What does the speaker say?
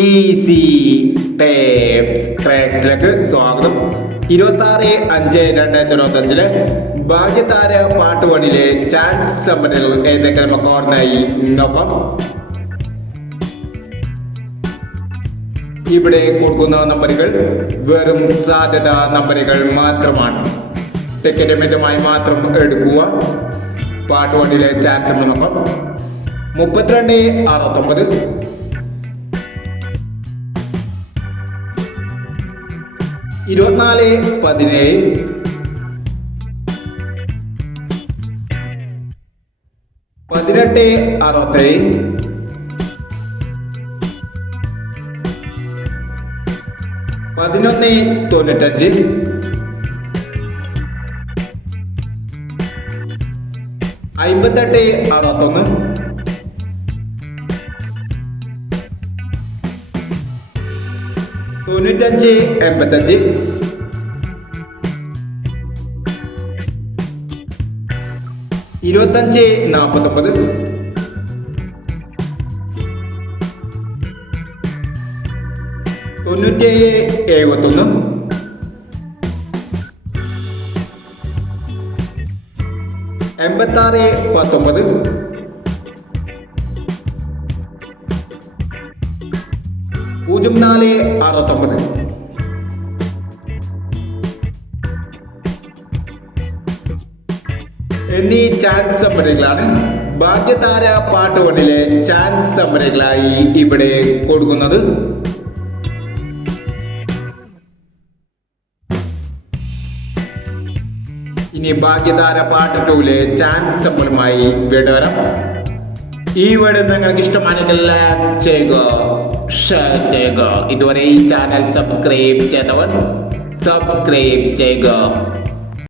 Easy tapes ട്രാക്സിലേക്ക് സ്വാഗതം. 26/5/2025 Bhagyathara part 1 chance സമ്പന്നകൾ ഏതൊക്കെ നമുക്ക് ഓർമ്മയായി നോക്കാം. ഇവിടെ കൊടുക്കുന്ന നമ്പറുകൾ വെറും സാധ്യത നമ്പറുകൾ മാത്രമാണ്. ടിക്കറ്റ് മിതമായി മാത്രം എടുക്കുക. പാർട്ട് 1 ചാൻസ് നമ്മൾ നോക്കാം. 32/69, 24/17, 18/67, 11/95, 58/61, 95/85, 25/49, 97/71, 86/19, 04/69. എന്നീ ചാൻസ് സമ്മറികളാണ് ഭാഗ്യതാര പാർട്ട് 1 ചാൻസ് സമ്മറികളായി ഇവിടെ കൊടുക്കുന്നത്. ഇനി ഭാഗ്യതാര പാർട്ട് 2 ചാൻസ് സമ്മറുമായി വീണ്ടും വരാം. ഈ വീഡിയോ നിങ്ങൾക്ക് ഇഷ്ടമാണെങ്കിൽ ലൈക്ക് ചെയ്യുക, ഷെയർ ചെയ്യുക. ഇതുവരെ ഈ ചാനൽ സബ്സ്ക്രൈബ് ചെയ്തവർ സബ്സ്ക്രൈബ് ചെയ്യുക.